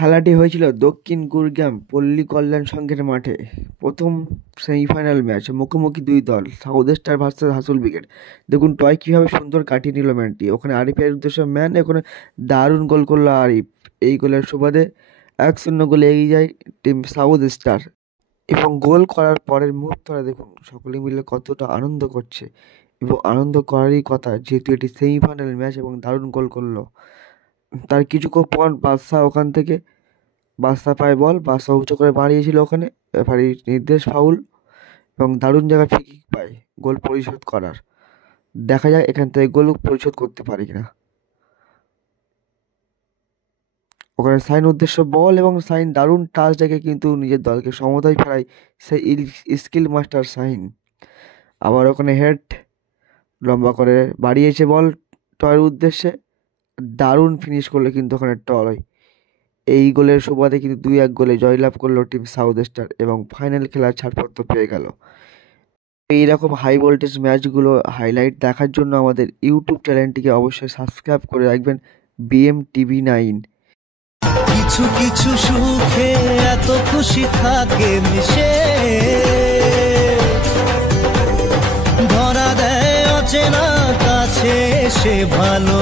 খেলাটি হয়েছিল দক্ষিণ গুরগাঁও পল্লী কল্যাণ সংঘের মাঠে। প্রথম সেমিফাইনাল ম্যাচ, মুখোমুখি দুই দল, south star versus Hasul brigade. দেখুন টয় কীভাবে সুন্দর কাটিয়ে নিল ম্যানটি। ওখানে আরিফের উদ্দেশ্যে ম্যান, ওখানে দারুণ গোল করলো আরিফ। এই গোলের সুবাদে 1-0 গোলে এগিয়ে যায় টিম সাউথ স্টার। এবং গোল করার পরের মুহূর্তটা দেখুন সকলে মিলে কতটা আনন্দ করছে, এবং আনন্দ করারই কথা যেহেতু এটি সেমিফাইনাল ম্যাচ, এবং দারুণ গোল করলো। তার কিছুক্ষণ পর ওখান থেকে বাদশা পায় বল, বাদশা উঁচু করে বাড়িয়েছিল, ওখানে রেফারির নির্দেশ ফাউল, এবং দারুণ জায়গায় ফ্রি কিক পায় গোল পরিশোধ করার। দেখা যাক এখান থেকে গোল পরিশোধ করতে পারি কিনা। ওখানে সাইন উদ্দেশ্য বল, এবং সাইন দারুণ টাচ দেখে কিন্তু নিজের দলকে সমতায় ফেরায় সেই স্কিল মাস্টার সাইন। আবার ওখানে হেড লম্বা করে বাড়িয়েছে বল টয়ের উদ্দেশ্যে, দারুণ ফিনিশ করলো কিন্তু ওখানে টয়। এই গোলের সুবাদে কিন্তু 2-1 গোলে জয়লাভ করলো টিম সাউথ স্টার, এবং ফাইনাল খেলার ছাড়পত্র পেয়ে গেল। এইরকম হাই ভোল্টেজ ম্যাচগুলো হাইলাইট দেখার জন্য আমাদের ইউটিউব চ্যানেলটিকে অবশ্যই সাবস্ক্রাইব করে রাখবেন, BM TV9। কিছু কিছু সুখে এত খুশি থাকে মিশে, ধরা দেয় অচেনা কাছে সে ভালো